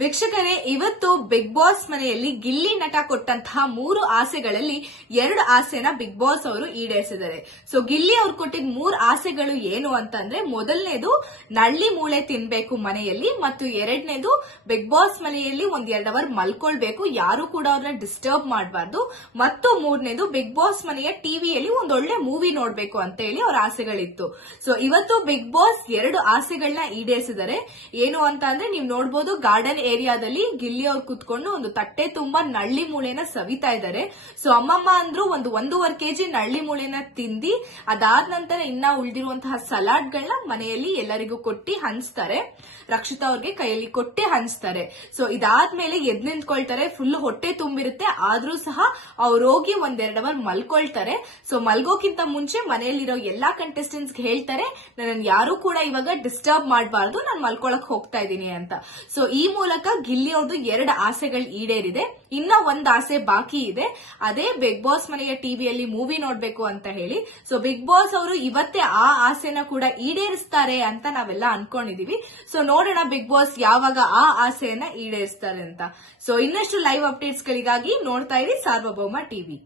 ವೀಕ್ಷಕರೇ, ಇವತ್ತು big boss ಮನೆಯಲ್ಲಿ ಗಿಲ್ಲಿ ನಟ ಕೊಟ್ಟಂತಹ 3 ಆಸೆಗಳಲ್ಲಿ 2 ಆಸೆನ ಬಿಗ್ ಬಾಸ್ ಅವರು ಈಡೇರಿಸಿದ್ದಾರೆ. ಸೊ ಗಿಲ್ಲಿ ಅವ್ರು ಕೊಟ್ಟಿದ್ 3 ಆಸೆಗಳು ಏನು ಅಂತಂದ್ರೆ, ಮೊದಲನೇದು ನಳ್ಳಿ ಮೂಳೆ ತಿನ್ಬೇಕು ಮನೆಯಲ್ಲಿ, ಮತ್ತು ಎರಡನೇದು ಬಿಗ್ ಬಾಸ್ ಮನೆಯಲ್ಲಿ 1-2 ಅವರ್ ಮಲ್ಕೊಳ್ಬೇಕು, ಯಾರು ಕೂಡ ಅವ್ರನ್ನ ಡಿಸ್ಟರ್ಬ್ ಮಾಡಬಾರ್ದು, ಮತ್ತು ಮೂರನೇದು ಬಿಗ್ ಬಾಸ್ ಮನೆಯ ಟಿವಿಯಲ್ಲಿ ಒಂದೊಳ್ಳೆ ಮೂವಿ ನೋಡ್ಬೇಕು ಅಂತ ಹೇಳಿ ಅವ್ರ ಆಸೆಗಳಿತ್ತು. ಸೊ ಇವತ್ತು ಬಿಗ್ ಬಾಸ್ 2 ಆಸೆಗಳನ್ನ ಈಡೇರಿಸಿದ್ದಾರೆ. ಏನು ಅಂತ ಅಂದ್ರೆ, ನೀವು ನೋಡ್ಬೋದು ಗಾರ್ಡನ್ ಏರಿಯಾದಲ್ಲಿ ಗಿಲ್ಲಿ ಅವ್ರು ಕುತ್ಕೊಂಡು ಒಂದು ತಟ್ಟೆ ತುಂಬಾ ನಳ್ಳಿ ಮೂಳೆನ ಸವಿತಾ ಇದ್ದಾರೆ. ಸೊ ಅಮ್ಮಮ್ಮ ಅಂದ್ರು 1.5 ಕೆಜಿ ನಳ್ಳಿ ಮೂಳೆನ ತಿಂದಿ, ಅದಾದ ನಂತರ ಇನ್ನ ಉಳಿದಿರುವಂತಹ ಸಲಾಡ್ಗಳನ್ನ ಮನೆಯಲ್ಲಿ ಎಲ್ಲರಿಗೂ ಕೊಟ್ಟಿ ಹಂಚ್ತಾರೆ. ರಕ್ಷಿತಾ ಅವ್ರಿಗೆ ಕೈಯಲ್ಲಿ ಕೊಟ್ಟಿ ಹಂಚ್ತಾರೆ. ಸೊ ಇದಾದ್ಮೇಲೆ ಎದ್ ನಿಂತ್ಕೊಳ್ತಾರೆ, ಫುಲ್ ಹೊಟ್ಟೆ ತುಂಬಿರುತ್ತೆ, ಆದ್ರೂ ಸಹ ಅವ್ರು ಹೋಗಿ 1-2 ಅವರ್ ಮಲ್ಕೊಳ್ತಾರೆ. ಸೊ ಮಲ್ಗೋಕ್ಕಿಂತ ಮುಂಚೆ ಮನೆಯಲ್ಲಿರೋ ಎಲ್ಲಾ ಕಂಟೆಸ್ಟೆಂಟ್ಸ್ ಹೇಳ್ತಾರೆ, ನನ್ನ ಯಾರು ಕೂಡ ಇವಾಗ ಡಿಸ್ಟರ್ಬ್ ಮಾಡಬಾರ್ದು, ನಾನು ಮಲ್ಕೊಳಕ್ ಹೋಗ್ತಾ ಇದ್ದೀನಿ ಅಂತ. ಸೊ ಈ ಮೂಲಕ ಗಿಲ್ಲಿ ಅವ್ರದ್ದು 2 ಆಸೆಗಳು ಈಡೇರಿದೆ. ಇನ್ನ 1 ಆಸೆ ಬಾಕಿ ಇದೆ, ಅದೇ ಬಿಗ್ ಬಾಸ್ ಮನೆಯ ಟಿವಿಯಲ್ಲಿ ಮೂವಿ ನೋಡ್ಬೇಕು ಅಂತ ಹೇಳಿ. ಸೊ ಬಿಗ್ ಬಾಸ್ ಅವರು ಇವತ್ತೇ ಆ ಆಸೆನ ಕೂಡ ಈಡೇರಿಸ್ತಾರೆ ಅಂತ ನಾವೆಲ್ಲ ಅನ್ಕೊಂಡಿದೀವಿ. ಸೊ ನೋಡೋಣ ಬಿಗ್ ಬಾಸ್ ಯಾವಾಗ ಆ ಆಸೆಯನ್ನ ಈಡೇರಿಸ್ತಾರೆ ಅಂತ. ಸೊ ಇನ್ನಷ್ಟು ಲೈವ್ ಅಪ್ಡೇಟ್ಸ್ ಗಳಿಗಾಗಿ ನೋಡ್ತಾ ಇರಿ ಸಾರ್ವಭೌಮ ಟಿವಿ.